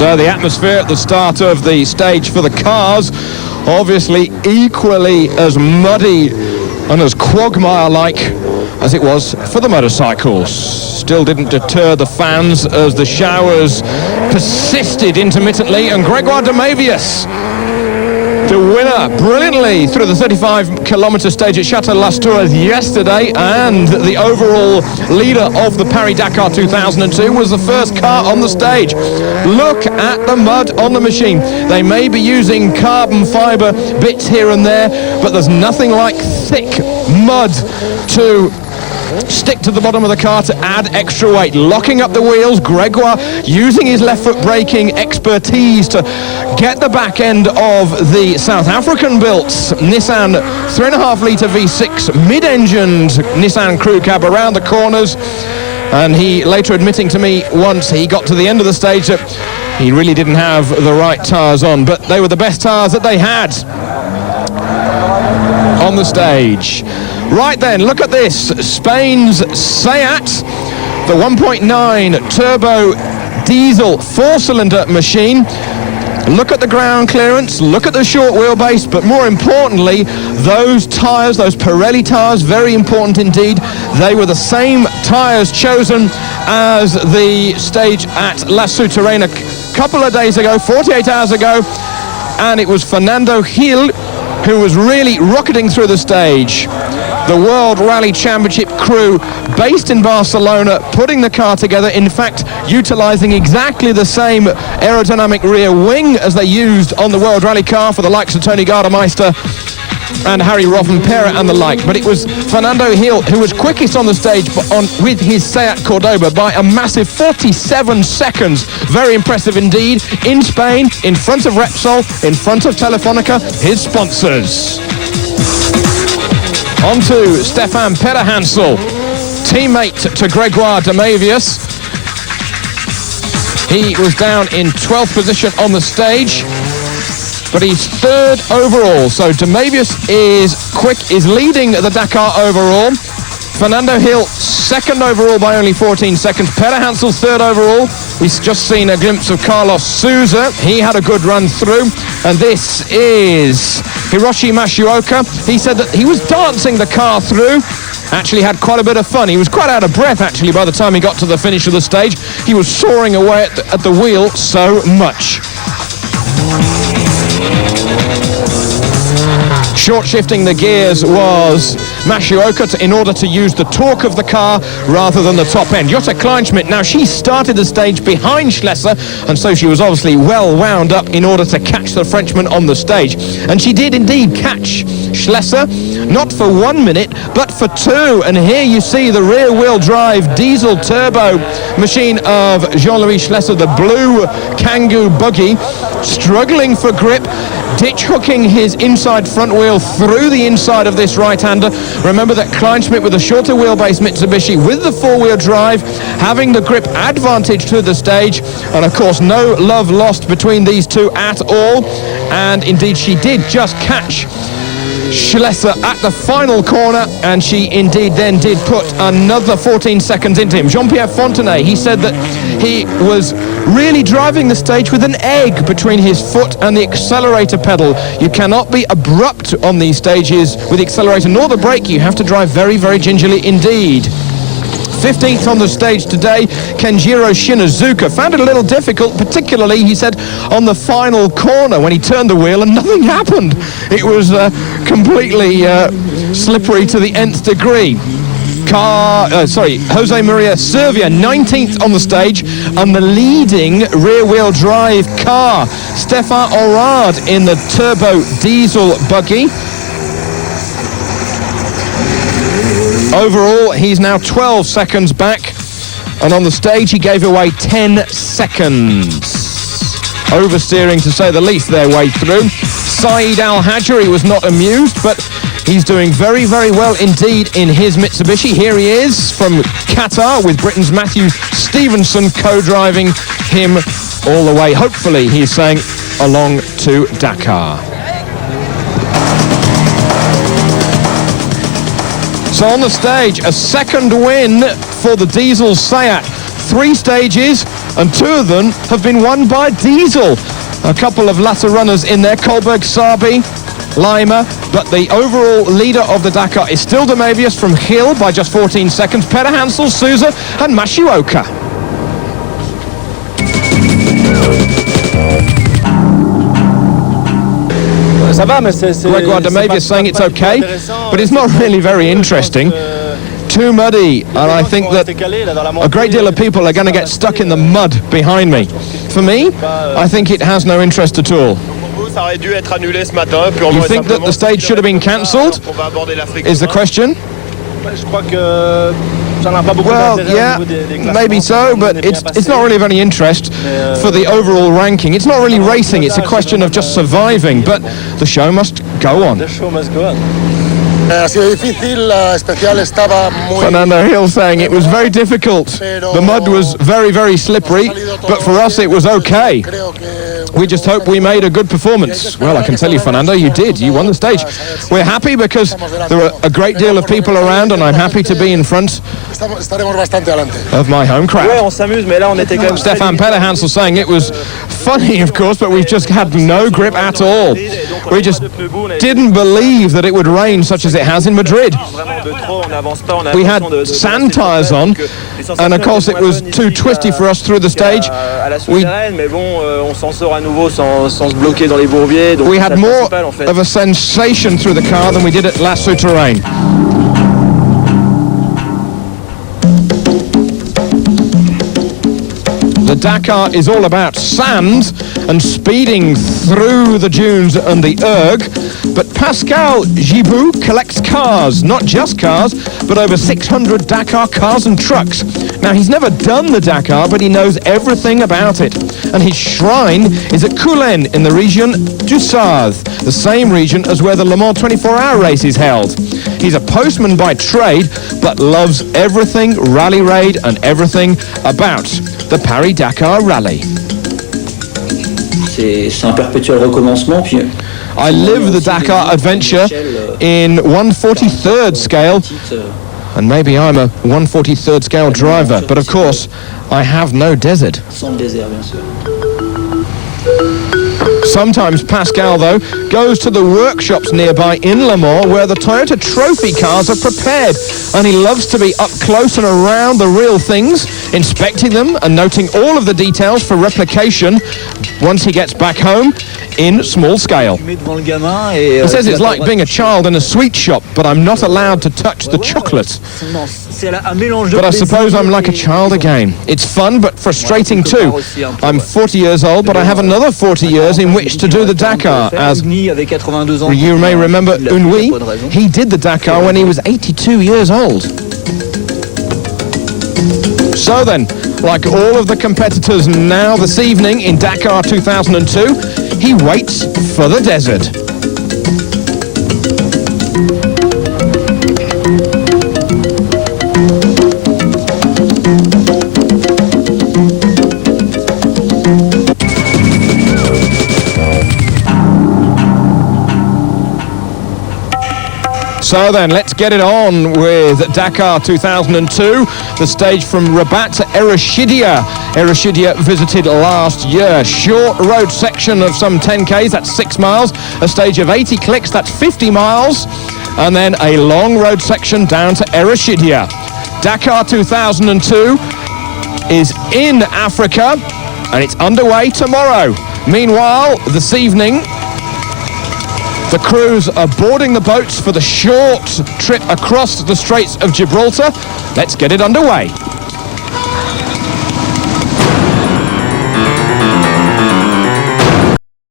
So the atmosphere at the start of the stage for the cars, obviously equally as muddy and as quagmire-like as it was for the motorcycles. Still didn't deter the fans as the showers persisted intermittently, and Gregoire Demavius, the winner, brilliantly through the 35-kilometre stage at Château Las Tours yesterday, and the overall leader of the Paris-Dakar 2002 was the first car on the stage. Look at the mud on the machine. They may be using carbon fibre bits here and there, but there's nothing like thick mud to stick to the bottom of the car to add extra weight. Locking up the wheels, Gregoire using his left foot braking expertise to get the back end of the South African built Nissan 3.5 litre V6 mid-engined Nissan crew cab around the corners, and he later admitting to me once he got to the end of the stage that he really didn't have the right tyres on, but they were the best tyres that they had on the stage. Right then, look at this. Spain's Seat, the 1.9 turbo diesel 4-cylinder machine. Look at the ground clearance, look at the short wheelbase, but more importantly, those tyres, those Pirelli tyres, very important indeed. They were the same tyres chosen as the stage at La Souterraine a couple of days ago, 48 hours ago, and it was Fernando Gil who was really rocketing through the stage. The World Rally Championship crew based in Barcelona, putting the car together, in fact utilising exactly the same aerodynamic rear wing as they used on the World Rally car for the likes of Tony Gardemeister and Harry Rovanpera and the like. But it was Fernando Gil who was quickest on the stage with his Seat Cordoba by a massive 47 seconds. Very impressive indeed, in Spain, in front of Repsol, in front of Telefonica, his sponsors. On to Stefan Pederhansel, teammate to Gregoire Demavius. He was down in 12th position on the stage, but he's third overall. So Demavius is leading the Dakar overall. Fernando Gil second overall by only 14 seconds. Pederhansel third overall. We've just seen a glimpse of Carlos Souza. He had a good run through. And this is Hiroshi Mashioka. He said that he was dancing the car through. Actually had quite a bit of fun. He was quite out of breath actually by the time he got to the finish of the stage. He was soaring away at the wheel so much. Short shifting the gears was Mashioka in order to use the torque of the car rather than the top end. Jutta Kleinschmidt, now she started the stage behind Schlesser, and so she was obviously well wound up in order to catch the Frenchman on the stage. And she did indeed catch Schlesser, not for 1 minute, but for 2. And here you see the rear-wheel drive diesel turbo machine of Jean-Louis Schlesser, the blue Kangoo buggy, struggling for grip, ditch hooking his inside front wheel through the inside of this right-hander. Remember that Kleinschmidt with a shorter wheelbase Mitsubishi with the four-wheel drive, having the grip advantage to the stage, and of course no love lost between these two at all. And indeed she did just catch Schlesser at the final corner, and she indeed then did put another 14 seconds into him. Jean-Pierre Fontenay, he said that he was really driving the stage with an egg between his foot and the accelerator pedal. You cannot be abrupt on these stages with the accelerator nor the brake. You have to drive very, very gingerly indeed. 15th on the stage today, Kenjiro Shinazuka. Found it a little difficult, particularly, he said, on the final corner when he turned the wheel and nothing happened. It was completely slippery to the nth degree. Jose Maria Servia, 19th on the stage, and the leading rear-wheel drive car, Stefan Orard in the turbo diesel buggy. Overall, he's now 12 seconds back, and on the stage he gave away 10 seconds. Oversteering, to say the least, their way through. Saeed Al-Hajri was not amused, but he's doing very, very well indeed in his Mitsubishi. Here he is from Qatar with Britain's Matthew Stevenson co-driving him all the way, hopefully, he's saying, along to Dakar. So on the stage, a second win for the diesel Seat. 3 stages, and 2 of them have been won by diesel. A couple of latter runners in there, Kohlberg, Sabi, Lima, but the overall leader of the Dakar is still Demavius from Hill by just 14 seconds, Peder Hansel, Souza and Mashioka. Gregoire Demavius saying it's okay, but it's not really very interesting. Too muddy, and I think that a great deal of people are going to get stuck in the mud behind me. For me, I think it has no interest at all. You think that the stage should have been cancelled? Is the question? Well, yeah, maybe so, but it's not really of any interest for the overall ranking. It's not really racing, it's a question of just surviving, but the show must go on. Fernando Hill saying it was very difficult. The mud was very, very slippery, but for us it was okay. We just hope we made a good performance. Well, I can tell you, Fernando, you did. You won the stage. We're happy because there were a great deal of people around, and I'm happy to be in front of my home crowd. Stefan Peder Hansel saying it was funny, of course, but we've just had no grip at all. We just didn't believe that it would rain such as it has in Madrid. We had sand tyres on, and of course it was too twisty for us through the stage. We had more of a sensation through the car than we did at La Souterraine. The Dakar is all about sand and speeding through the dunes and the erg, but Pascal Gibou collects cars, not just cars, but over 600 Dakar cars and trucks. Now, he's never done the Dakar, but he knows everything about it. And his shrine is at Coulennes in the region du Sarthe, the same region as where the Le Mans 24-hour race is held. He's a postman by trade, but loves everything rally raid and everything about the Paris-Dakar Rally. I live the Dakar adventure in 1/43rd scale, and maybe I'm a 1/43rd scale driver, but of course I have no desert. Sometimes Pascal, though, goes to the workshops nearby in Le Mans where the Toyota Trophy cars are prepared, and he loves to be up close and around the real things, inspecting them and noting all of the details for replication once he gets back home in small scale. He says it's like being a child in a sweet shop, but I'm not allowed to touch the chocolate. But I suppose I'm like a child again. It's fun, but frustrating too. I'm 40 years old, but I have another 40 years in which to do the Dakar. As you may remember, Unui, he did the Dakar when he was 82 years old. So then, like all of the competitors now this evening in Dakar 2002, he waits for the desert. So then, let's get it on with Dakar 2002, the stage from Rabat to Erechidea. Erechidea visited last year. Short road section of some 10 Ks, that's 6 miles. A stage of 80 clicks, that's 50 miles. And then a long road section down to Erechidea. Dakar 2002 is in Africa, and it's underway tomorrow. Meanwhile, this evening, the crews are boarding the boats for the short trip across the Straits of Gibraltar. Let's get it underway.